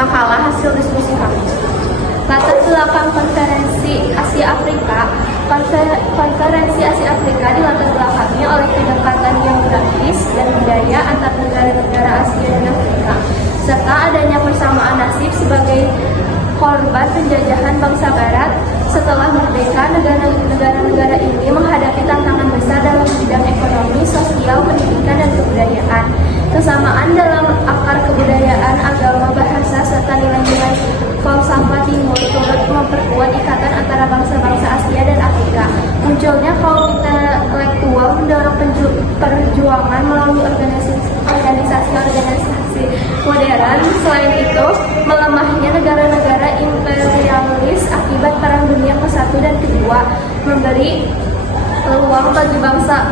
Makalah hasil diskusi kami. Latar belakang konferensi Asia Afrika. Konferensi Asia Afrika dilatar belakangi oleh kedekatan geografis dan budaya antar negara-negara Asia dan Afrika, serta adanya persamaan nasib sebagai korban penjajahan bangsa Barat. Setelah merdeka, negara-negara ini menghadapi tantangan besar dalam bidang ekonomi, sosial, pendidikan, dan kebudayaan. Kesamaan dalam akar kebudayaan, agama, bahasa, serta nilai-nilai falsafah timur turut memperkuat ikatan antara bangsa-bangsa Asia dan Afrika. Munculnya kaum intelektual mendorong perjuangan melalui organisasi-organisasi modern. Selain itu, melemahnya negara-negara imperialis akibat Perang Dunia ke-1 dan ke-2 memberi peluang bagi bangsa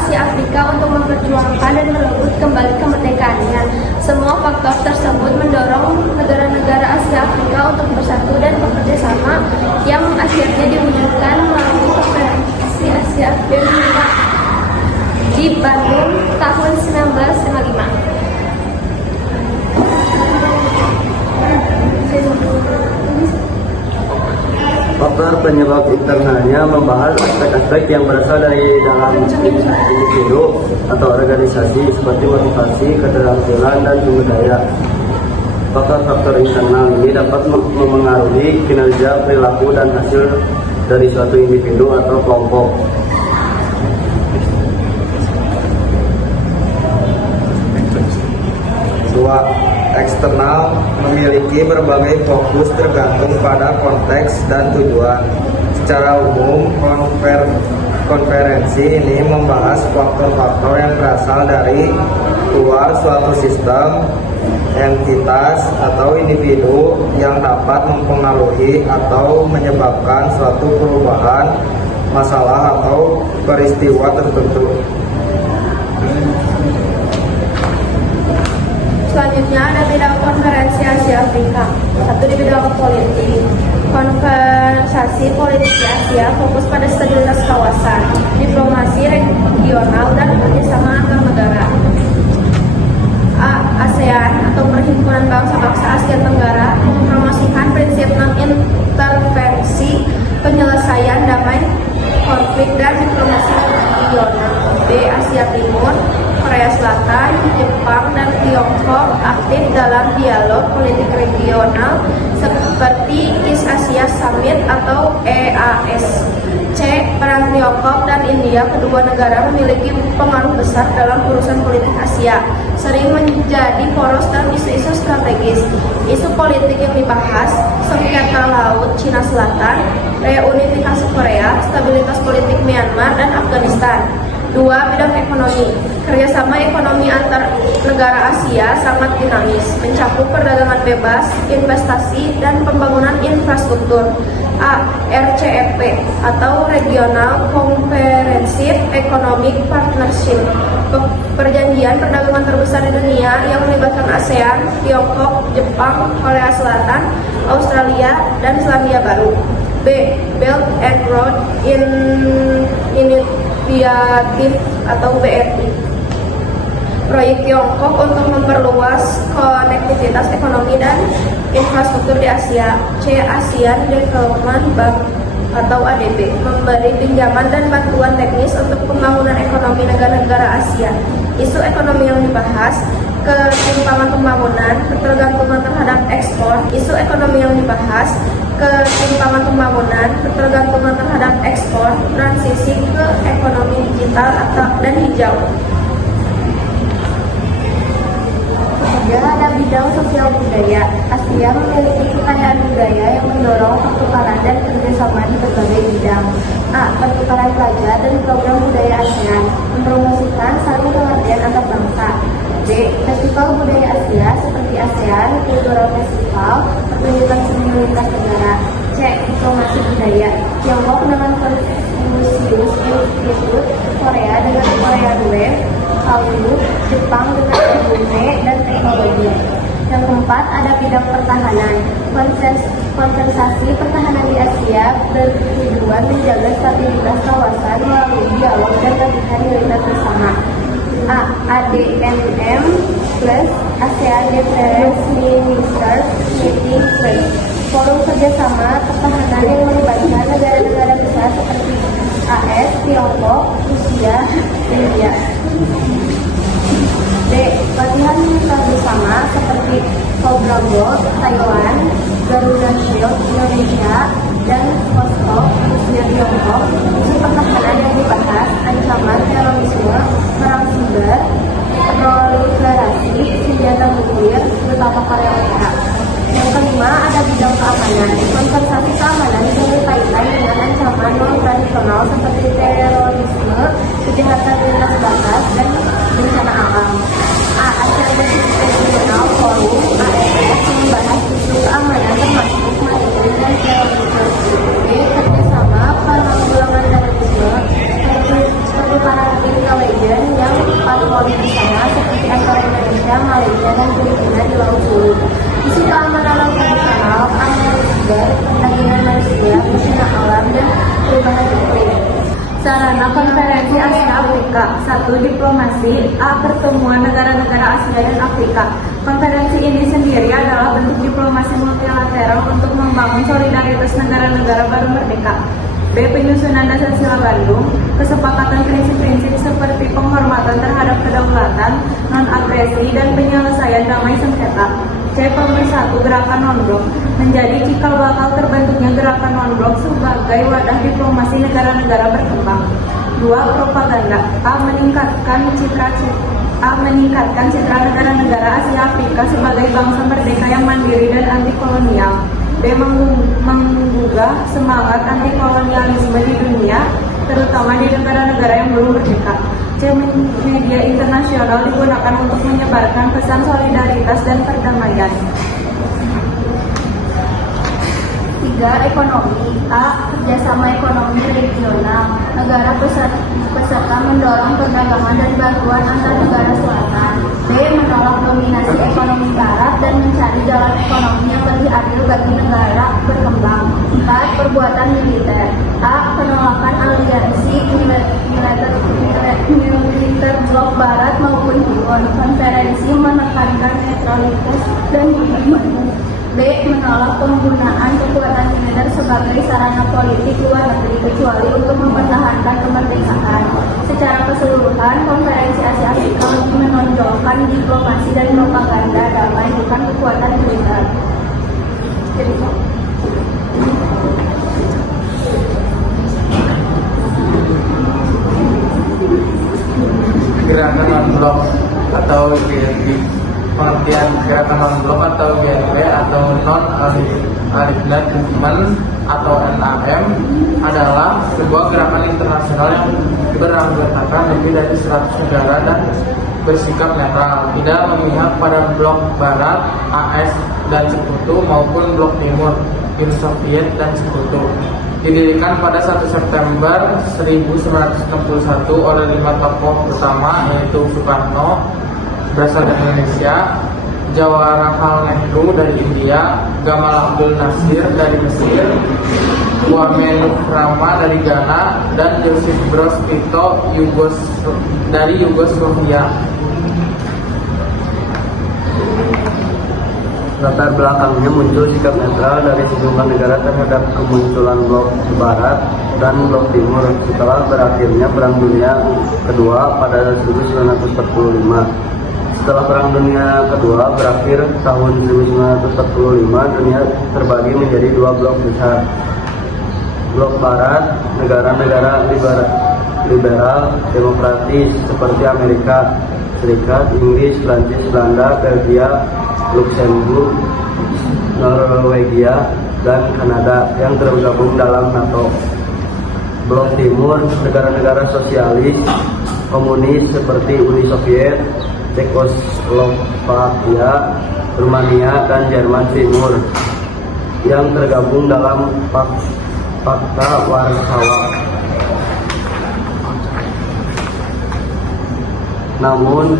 Asia Afrika untuk memperjuangkan dan merebut kembali kemerdekaannya. Semua faktor tersebut mendorong negara-negara Asia Afrika untuk bersatu dan bekerja sama, yang akhirnya diwujudkan melalui konferensi Asia Afrika di Bandung tahun 1955. Faktor penyebab internalnya membahas aspek-aspek yang berasal dari dalam individu atau organisasi seperti motivasi, keterampilan, dan sumber daya. Faktor-faktor internal ini dapat memengaruhi kinerja, perilaku, dan hasil dari suatu individu atau kelompok. Dua, eksternal memiliki berbagai fokus tergantung pada konteks dan tujuan. Secara umum, konferensi ini membahas faktor-faktor yang berasal dari luar suatu sistem, entitas, atau individu yang dapat mempengaruhi atau menyebabkan suatu perubahan, masalah, atau peristiwa tertentu. Selanjutnya ada bidang konferensi Asia Afrika. Satu di bidang politik. Konferensi politik di Asia fokus pada stabilitas kawasan, diplomasi regional, dan kerjasama antar negara. ASEAN atau Perhimpunan Bangsa-Bangsa Asia Tenggara mempromosikan prinsip non-intervensi, penyelesaian damai konflik, dan diplomasi regional. B. Asia Timur, Korea Selatan, Jepang, dan Tiongkok aktif dalam dialog politik regional seperti East Asia Summit atau EAS. C. Peran Tiongkok dan India, kedua negara memiliki pengaruh besar dalam urusan politik Asia, sering menjadi poros dalam isu-isu strategis. Isu politik yang dibahas, sengketa laut Cina Selatan, reunifikasi Korea, stabilitas politik Myanmar dan Afghanistan. 2. Bidang ekonomi. Kerjasama ekonomi antar negara Asia sangat dinamis, mencakup perdagangan bebas, investasi, dan pembangunan infrastruktur. A. RCEP atau Regional Comprehensive Economic Partnership, perjanjian perdagangan terbesar di dunia yang melibatkan ASEAN, Tiongkok, Jepang, Korea Selatan, Australia, dan Selandia Baru. B. Belt and Road Initiative atau BRI, proyek Tiongkok untuk memperluas konektivitas ekonomi dan infrastruktur di Asia. C. ASEAN Development Bank atau ADB, memberi pinjaman dan bantuan teknis untuk pembangunan ekonomi negara-negara Asia. Isu ekonomi yang dibahas, ketimpangan pembangunan, ketergantungan terhadap ekspor. Isu ekonomi yang dibahas, ketimpangan pembangunan, ketergantungan terhadap ekspor, transisi ke ekonomi digital dan hijau. Ketiga, ada bidang sosial budaya. Asia memiliki kekayaan budaya yang mendorong pertukaran dan kerjasama di berbagai bidang. A. Pertukaran pelajar dan program budaya ASEAN, mempromosikan saling pengertian antar bangsa. B. Festival budaya Asia seperti ASEAN Cultural Festival, pertunjukan seni lintas negara. C. Diplomasi budaya. Tiongkok dengan Confucius Institute, Korea dengan Korea Wave, Hallyu, Jepang dengan anime dan teknologi. Yang keempat, ada bidang pertahanan. Konsentrasi pertahanan di Asia bertujuan menjaga stabilitas kawasan melalui dialog dan latihan militer bersama. ADMM plus ASEAN Defense Ministers Meeting plus Forum Kerjasama Pertahanan yang melibatkan negara-negara besar seperti AS, Tiongkok, Rusia, India. B. Latihan militer bersama seperti Cobra Boat Taiwan, Garuda Shield Indonesia, dan Vostok Rusia Tiongkok. Isu pertahanan yang dibahas ancaman terorisme, perang siber, proliferasi senjata nuklir, terutama Korea Utara. Yang kelima ada bidang keamanan. Konservasi keamanan yang berkaitan dengan ancaman non-tradisional seperti terorisme, kejahatan lintas batas, dan bencana alam. A. Asean Pacific Regional Forum APS membahas isu keamanan termasuk maritim dan terorisme. B. Kerjasama penanggulangan terorisme seperti Paralympic Legend yang patroli bersama seperti antara Indonesia, Malaysia, dan Filipina di Laut Bulu. Isu keamanan laut tradisional, keamanan siber, perdagangan manusia, bencana alam, dan perubahan iklim. Sarana Konferensi Asia Afrika. 1. Diplomasi. A. Pertemuan negara-negara Asia dan Afrika. Konferensi ini sendiri adalah bentuk diplomasi multilateral untuk membangun solidaritas negara-negara baru merdeka. B. Penyusunan Dasar Sila Bandung. Kesepakatan prinsip-prinsip seperti penghormatan terhadap kedaulatan, non-agresi, dan penyelesaian damai sengketa. C. Pemersatu Gerakan Non-Blok. Menjadi cikal bakal terbentuknya Gerakan Non-Blok sebagai wadah diplomasi negara-negara berkembang. 2. Propaganda. A. Meningkatkan citra negara-negara Asia Afrika sebagai bangsa merdeka yang mandiri dan anti kolonial. B. Menggugah semangat anti kolonialisme di dunia, terutama di negara-negara yang belum merdeka. C. Media internasional digunakan untuk menyebarkan pesan solidaritas dan perdamaian. 3. Ekonomi. A. Kerjasama ekonomi regional. Negara peserta mendorong perdagangan dan bantuan antar negara selatan. B. Menolak dominasi ekonomi barat dan mencari jalan ekonomi yang lebih adil bagi negara berkembang. 4. Perbuatan militer. A. Penolakan aliansi militer blok barat maupun timur. Konferensi menekankan netralitas dan pembangunan. B. Menolak penggunaan kekuatan militer sebagai sarana politik luar negeri kecuali untuk mempertahankan kemerdekaan. Secara keseluruhan, Konferensi Asia Afrika lebih menonjolkan diplomasi dan propaganda damai, bukan kekuatan militer. Gerakan non-blok atau GNB. Pengertian gerakan non-blok atau GNB atau non-aligned movement atau NAM adalah sebuah gerakan internasional yang beranggotakan lebih dari 100 negara dan bersikap netral, tidak memihak pada blok barat, AS dan sekutu maupun blok timur, Uni Soviet dan sekutu. Didirikan pada 1 September 1961 oleh 5 tokoh utama, yaitu Soekarno berasal dari Indonesia, Jawaharlal Nehru dari India, Gamal Abdul Nasir dari Mesir, Kwame Nkrumah dari Ghana, dan Josip Broz Tito dari Yugoslavia. Latar belakangnya muncul sikap netral dari sejumlah negara terhadap kemunculan blok barat dan blok timur setelah berakhirnya Perang Dunia Kedua pada 1945. Setelah Perang Dunia Kedua berakhir tahun 1945, dunia terbagi menjadi dua blok besar. Blok barat, negara-negara liberal demokratis seperti Amerika Serikat, Inggris, Prancis, Belanda, Belgia, Luxembourg, Norwegia, dan Kanada yang tergabung dalam NATO. Blok timur, negara-negara sosialis komunis seperti Uni Soviet, Cekoslovakia, Rumania, dan Jerman Timur yang tergabung dalam Pakta Warsawa. Namun,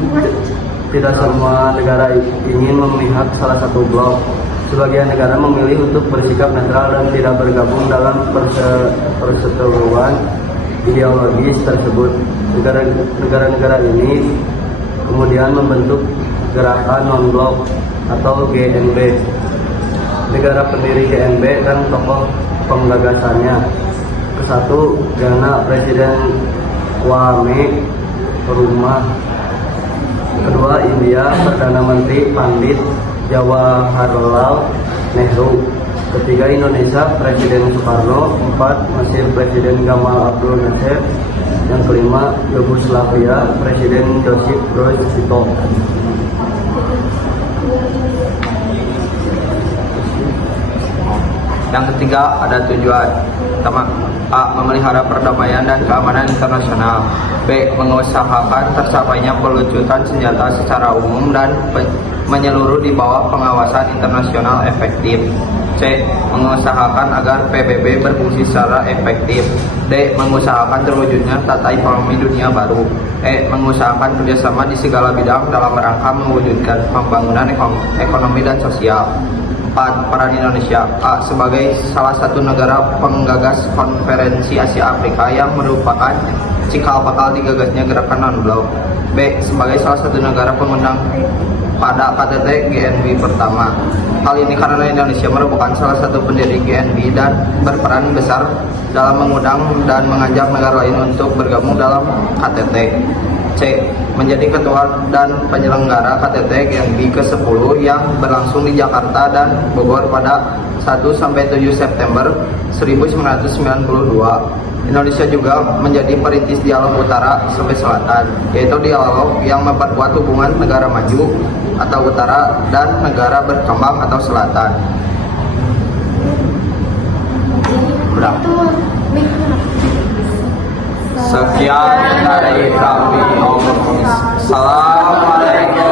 tidak semua negara ingin memihak salah satu blok. Sebagian negara memilih untuk bersikap netral dan tidak bergabung dalam perseteruan ideologis tersebut. Negara-negara ini Kemudian membentuk Gerakan Non-Blok atau GNB. Negara pendiri GNB dan tokoh penggagasannya. Kesatu, Ghana, Presiden Kwame Nkrumah. Kedua, India, Perdana Menteri Pandit Jawaharlal Nehru. Ketiga, Indonesia, Presiden Soekarno. Empat, Mesir, Presiden Gamal Abdul Nasser. Yang kelima, Yugoslavia, Presiden Josip Broz Tito. Yang ketiga, ada tujuan. Pertama, A. Memelihara perdamaian dan keamanan internasional. B. Mengusahakan tersapainya pelucutan senjata secara umum dan menyeluruh di bawah pengawasan internasional efektif. C. Mengusahakan agar PBB berfungsi secara efektif. D. Mengusahakan terwujudnya tata ekonomi dunia baru. E. Mengusahakan kerjasama di segala bidang dalam rangka mewujudkan pembangunan ekonomi dan sosial. 4. Peran Indonesia. A. Sebagai salah satu negara penggagas konferensi Asia Afrika yang merupakan cikal bakal digagasnya gerakan non-blok. B. Sebagai salah satu negara pengundang pada KTT GNB pertama. Hal ini karena Indonesia merupakan salah satu pendiri GNB dan berperan besar dalam mengundang dan mengajak negara lain untuk bergabung dalam KTT. C. Menjadi ketua dan penyelenggara KTT GNB ke-10 yang berlangsung di Jakarta dan Bogor pada 1-7 September 1992. Indonesia juga menjadi perintis dialog utara sampai selatan, yaitu dialog yang memperkuat hubungan negara maju atau utara dan negara berkembang atau selatan. Udah. Sekian dari kami. Assalamualaikum